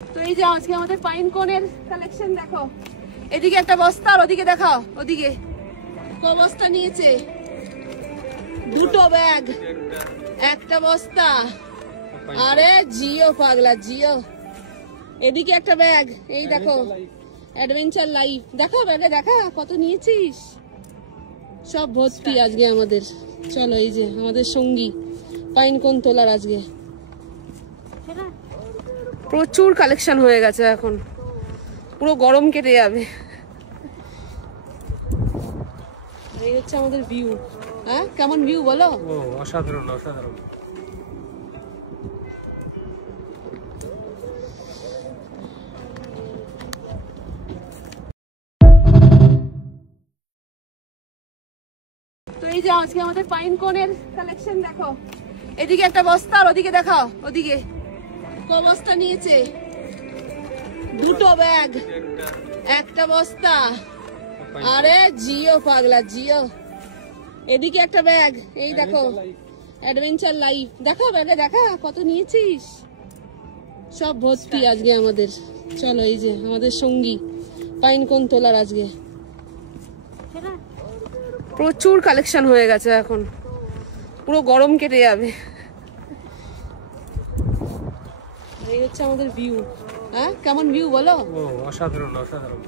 তো এই যে আজকে আমাদের পাইন কোনের কালেকশন দেখো, এদিকে একটা বস্তা আর ওদিকে দেখাও, ওদিকে ক বস্তা নিয়েছে, দুটো ব্যাগ, একটা বস্তা। আরে জিও পাগলা জিও, এদিকে একটা ব্যাগ, এই দেখো অ্যাডভেঞ্চার লাইফ, দেখো ব্যাগে দেখা কত নিয়েছিস, সব ভর্তি আজকে আমাদের। চলো এই যে আমাদের সঙ্গী পাইন কোন তোলার আজকে প্রচুর কালেকশন হয়ে গেছে, এখন পুরো গরম কেটে যাবে। এই হচ্ছে আমাদের ভিউ। হ্যাঁ কেমন ভিউ বলো? অসাধারণ অসাধারণ। তো এই যে আজকে আমাদের পাইন কোনের কালেকশন দেখো, এদিকে একটা বস্তা আর ওদিকে দেখাও, ওদিকে ক বস্তা নিয়েছে, দুটো ব্যাগ, একটা বস্তা। আরে জিও পাগলা জিও, এদিকে একটা ব্যাগ, এই দেখো অ্যাডভেঞ্চার লাইফ, দেখো ব্যাগে দেখা কত নিয়েছিস, সব ভর্তি আজকে আমাদের। চলো এই যে আমাদের সঙ্গী পাইন কোন তোলার আজকে প্রচুর কালেকশন হয়ে গেছে, এখন পুরো গরম কেটে যাবে। এই হচ্ছে আমাদের ভিউ। হ্যাঁ কেমন ভিউ বলো? অসাধারণ অসাধারণ।